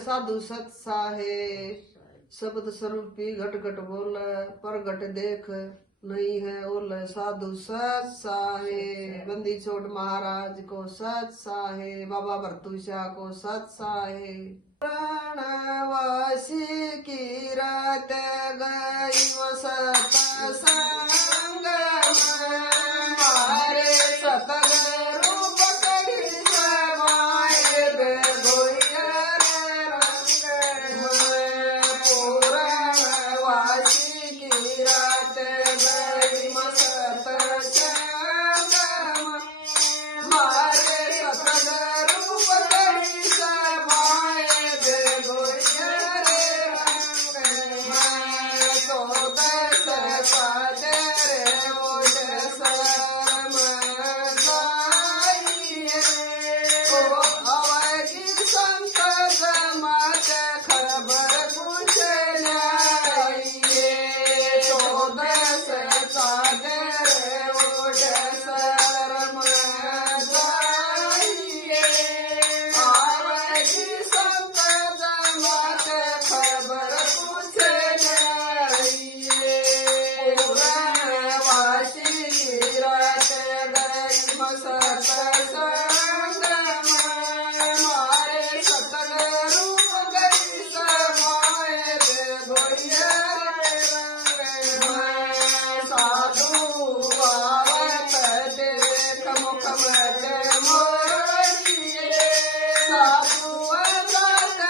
साधु सत साहे शब्द स्वरूपी घट घट बोले पर घट देख नहीं है ओले। साधु सत साहे बंदी छोड़ महाराज को सत साहे बाबा भरतू शाह को सत साहे। प्रणवासी की रात गई वसत संग मारे सतगुरु पकड़ी समाए बेगोया रंग पूरणवासी की रात गई वसत संग मारे सतगुरु पकड़ी समाए बेगोया रंग तो दस पादर ओज शर्म गाइए ओ अवधि संत जमात खबर पूछ लाइए। तो दस पादर ओज शर्म गाइए अवधि संत जमात खबर पूछ लाइए। पूरणवासी की रात गई मसत संग मारे सतगुरु गई समाए बेगोया रंग साधु आवत देख मुख मत मोरिए। साधु जात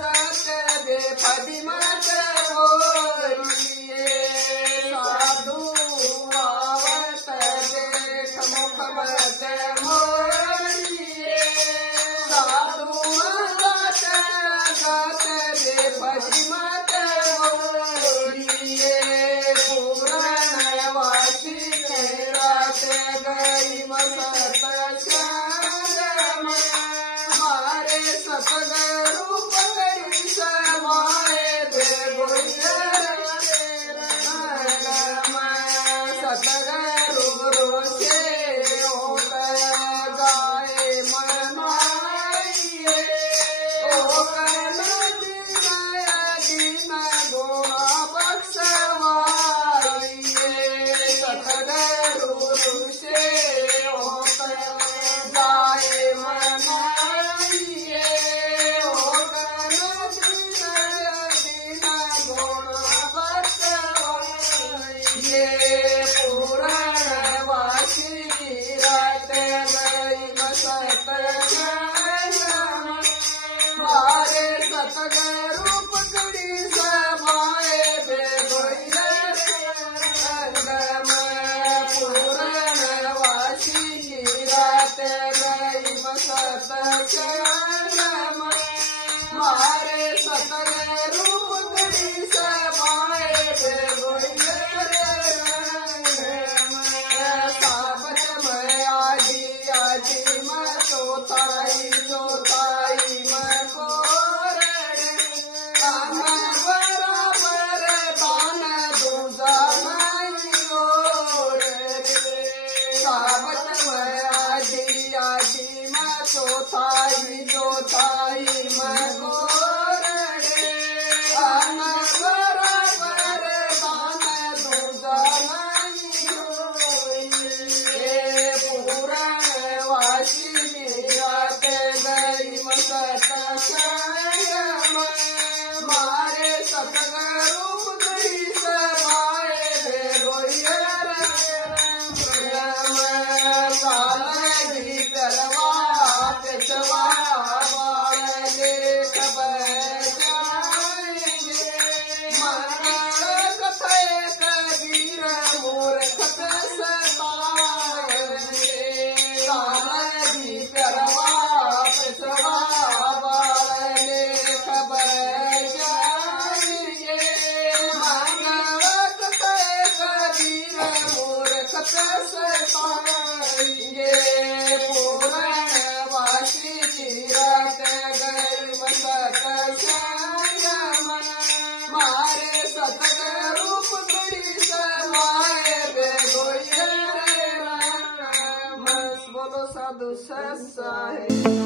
जात दे पदी मत मोरिए। साधु आवत देख मुख मत मोरिए। साधु जात जात दे पदी मत मोरिए। पूरणवासी की रात गई मसत संग मारे सतगुरु पकड़ी समाए बेगोया रंग सतगुरु रोषे होकर गाए मनाइए। ओ कन दीन गुणा बख्शवाइए। सतगुरु रोषे होकर गाए मनाइए। ओ कन दीन गुणा बख्शवाइए। पूरणवासी की रात गई मसत संग मारे सतगुरु पकड़ी समाए बेगोया रंग पूरणवासी की रात गई मसत संग मारे सतगुरु पकड़ी समाए बेगोया साबत में आजी आजी मैं चौथाई चौथाई मैं कोरण बराबर दान दूजा नहीं और साबत में आजी आजी मैं चौथाई चौथाई मैं कोरण बराबर दान दूजा नहीं पूरणवासी की रात गई मसत संग मारे सतगुरु पकड़ी समाए बेगोया रंग लाल जी करवा पेशवा बाल लेख बजाएंगे। मंगल कथे कबीर मूर्ख सताएंगे। लाल जी करवा पेशवा बाल लेख बजाएंगे। मंगल कथे कबीर मूर्ख सताएंगे। पूरणवासी की रात गई मसत संग मारे सतगुरु पकड़ी समाए बेगोया रंग। बोलो साधु सत साहे।